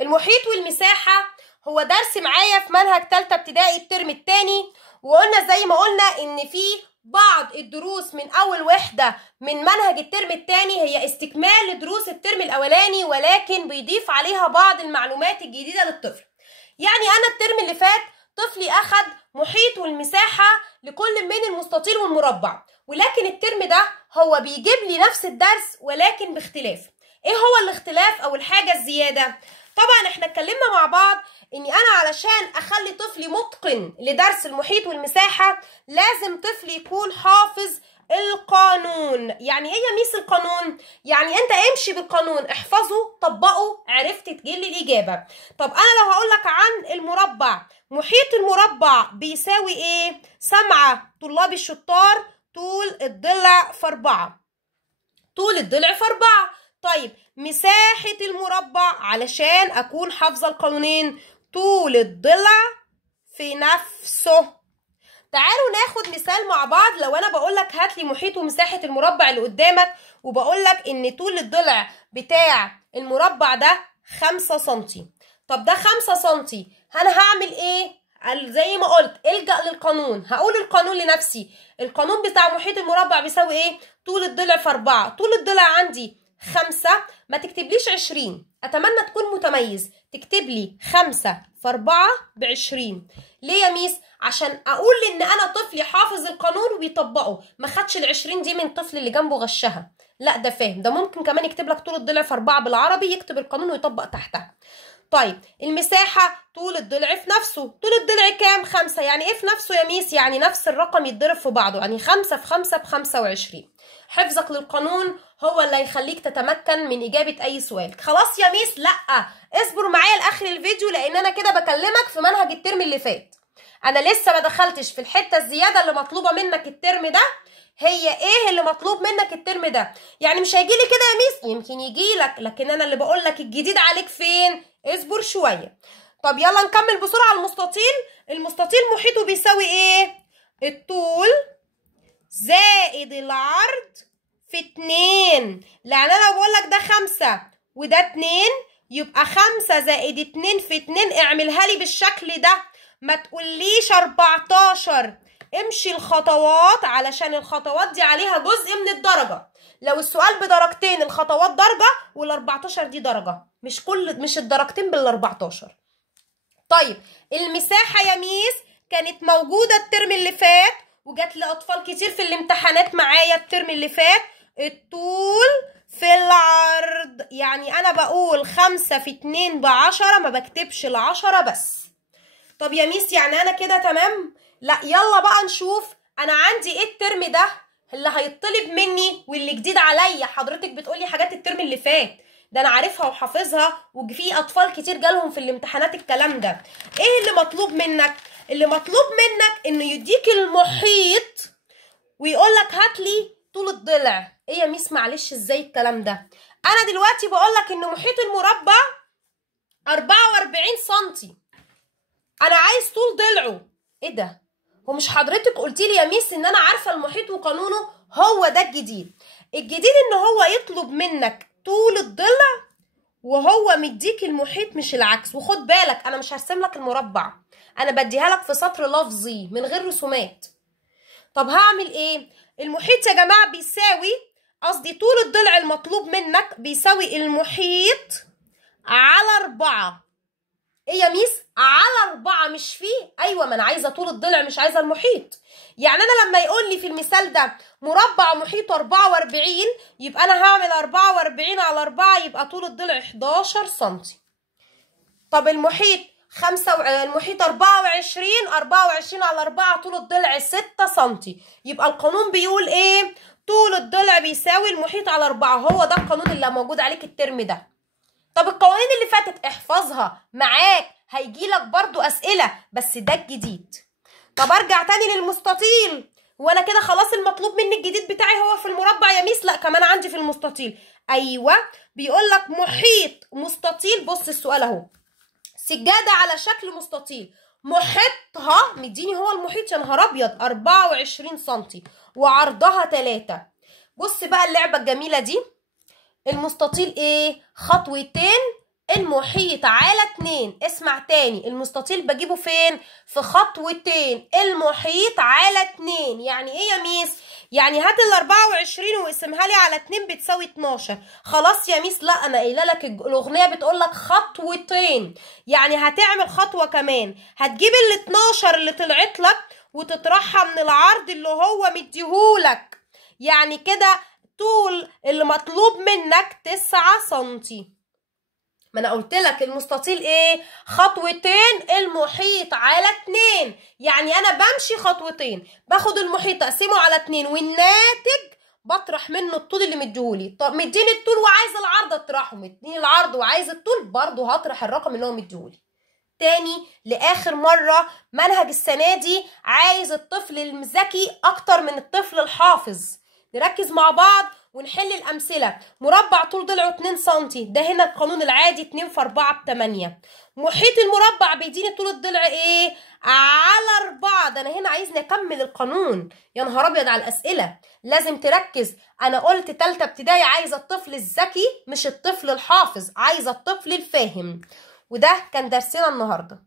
المحيط والمساحة هو درس معايا في منهج تالتة ابتدائي الترم التاني، وقلنا زي ما قلنا ان في بعض الدروس من اول وحدة من منهج الترم التاني هي استكمال لدروس الترم الاولاني، ولكن بيضيف عليها بعض المعلومات الجديدة للطفل. يعني انا الترم اللي فات طفلي اخد محيط والمساحة لكل من المستطيل والمربع، ولكن الترم ده هو بيجيب لي نفس الدرس ولكن باختلاف. ايه هو الاختلاف او الحاجة الزيادة؟ طبعا احنا اتكلمنا مع بعض اني انا علشان اخلي طفلي متقن لدرس المحيط والمساحة لازم طفلي يكون حافظ القانون. يعني ايه يا ميس القانون؟ يعني انت امشي بالقانون، احفظه، طبقه، عرفت تجيلي الاجابة. طب انا لو هقولك عن المربع، محيط المربع بيساوي ايه؟ سمعة طلاب الشطار، طول الضلع في 4. طول الضلع في 4. طيب مساحة المربع علشان أكون حافظة القانونين، طول الضلع في نفسه. تعالوا ناخد مثال مع بعض. لو أنا بقولك هاتلي محيط ومساحة المربع اللي قدامك، وبقولك إن طول الضلع بتاع المربع ده 5 سنتي. طب ده 5 سنتي، أنا هعمل إيه؟ زي ما قلت الجأ للقانون. هقول القانون لنفسي. القانون بتاع محيط المربع بيساوي إيه؟ طول الضلع في 4. طول الضلع عندي 5، ما تكتبليش 20، اتمنى تكون متميز، تكتب لي 5 في 4 ب20. ليه يا ميس؟ عشان اقول ان انا طفلي حافظ القانون وبيطبقه، ما خدش ال20 دي من الطفل اللي جنبه غشها، لا ده فاهم. ده ممكن كمان يكتب لك طول الضلع في 4 بالعربي، يكتب القانون ويطبق تحتها. طيب المساحة طول الضلع في نفسه. طول الضلع كام؟ 5. يعني ايه في نفسه يا ميس؟ يعني نفس الرقم يتضرب في بعضه، يعني 5 في 5 ب25. حفظك للقانون هو اللي هيخليك تتمكن من إجابة أي سؤال. خلاص يا ميس؟ لأ، اصبر معايا لآخر الفيديو، لأن أنا كده بكلمك في منهج الترم اللي فات. أنا لسه ما دخلتش في الحتة الزيادة اللي مطلوبة منك الترم ده. هي إيه اللي مطلوب منك الترم ده؟ يعني مش هيجيلي كده يا ميس، يمكن يجيلك، لكن أنا اللي بقولك الجديد عليك فين؟ اصبر شوية. طب يلا نكمل بسرعة. المستطيل، المستطيل محيطه بيساوي إيه؟ الطول زائد العرض في 2. لأن أنا بقولك ده 5 وده 2، يبقى 5 زائد 2 في 2. اعملها لي بالشكل ده، ما تقوليش 14. امشي الخطوات علشان الخطوات دي عليها جزء من الدرجة. لو السؤال بدرجتين الخطوات درجة، وال14 دي درجة، مش الدرجتين بال14. طيب المساحة يا ميس كانت موجودة الترم اللي فات، وجات لأطفال كتير في الامتحانات معايا الترم اللي فات. الطول في العرض، يعني أنا بقول 5 في 2 ب10، ما بكتبش ال10 بس. طب يا ميس يعني أنا كده تمام؟ لا، يلا بقى نشوف أنا عندي إيه الترم ده اللي هيطلب مني واللي جديد عليا. حضرتك بتقولي حاجات الترم اللي فات، ده أنا عارفها وحافظها، وفي أطفال كتير جالهم في الامتحانات الكلام ده. إيه اللي مطلوب منك؟ اللي مطلوب منك انه يديك المحيط ويقولك هاتلي طول الضلع. ايه يا ميس معلش ازاي الكلام ده؟ انا دلوقتي بقولك ان محيط المربع 44 سنتي، انا عايز طول ضلعه. ايه ده؟ هو مش حضرتك قلتيلي يا ميس ان انا عارفه المحيط وقانونه؟ هو ده الجديد. الجديد ان هو يطلب منك طول الضلع وهو مديك المحيط، مش العكس. وخد بالك انا مش هرسم لك المربع، انا بديها لك في سطر لفظي من غير رسومات. طب هعمل ايه؟ المحيط يا جماعه بيساوي، قصدي طول الضلع المطلوب منك بيساوي المحيط على 4. ايه يا ميس؟ على 4 مش فيه؟ ايوه، ما انا عايزه طول الضلع مش عايزه المحيط. يعني انا لما يقول لي في المثال ده مربع محيطه 44، يبقى انا هعمل 44 على 4، يبقى طول الضلع 11 سنتي. طب المحيط المحيط 24 على 4 طول الضلع 6 سنتي. يبقى القانون بيقول ايه؟ طول الضلع بيساوي المحيط على 4. هو ده القانون اللي موجود عليك الترم ده. طب القوانين اللي فاتت احفظها معاك، هيجيلك برضو اسئلة، بس ده الجديد. طب ارجع تاني للمستطيل، وانا كده خلاص المطلوب مني الجديد بتاعي هو في المربع يا ميس؟ لا، كمان عندي في المستطيل. ايوه، بيقولك محيط مستطيل. بص السؤال اهو، سجادة على شكل مستطيل، محيطها مديني هو المحيط يا نهار ابيض 24 سنتي وعرضها 3. بص بقى اللعبة الجميلة دي. المستطيل ايه؟ خطوتين المحيط على 2. اسمع تاني، المستطيل بجيبه فين؟ في خطوتين. المحيط على 2 يعني ايه يا ميس؟ يعني هات ال 24 واقسمها لي على 2 بتساوي 12. خلاص يا ميس، لا انا قايله لك الاغنيه بتقول لك خطوتين، يعني هتعمل خطوه كمان، هتجيب ال 12 اللي طلعت لك وتطرحها من العرض اللي هو مديهولك، يعني كده طول اللي مطلوب منك 9 سنتي. ما انا قلت لك المستطيل ايه؟ خطوتين، المحيط على 2، يعني انا بمشي خطوتين باخد المحيط اقسمه على 2 والناتج بطرح منه الطول اللي مديهولي. طب مديني الطول وعايز العرض اطرحه، مديني العرض وعايز الطول برضه هطرح الرقم اللي هو مديهولي. تاني لاخر مره، منهج السنه دي عايز الطفل الذكي اكتر من الطفل الحافظ. نركز مع بعض ونحل الامثله. مربع طول ضلعه 2 سم، ده هنا القانون العادي 2 في 4 ب8. محيط المربع بيديني طول الضلع ايه؟ على 4. ده انا هنا عايزني اكمل القانون. يا نهار ابيض على الاسئله، لازم تركز. انا قلت تالته ابتدائي عايزه الطفل الذكي مش الطفل الحافظ، عايزه الطفل الفاهم. وده كان درسنا النهارده.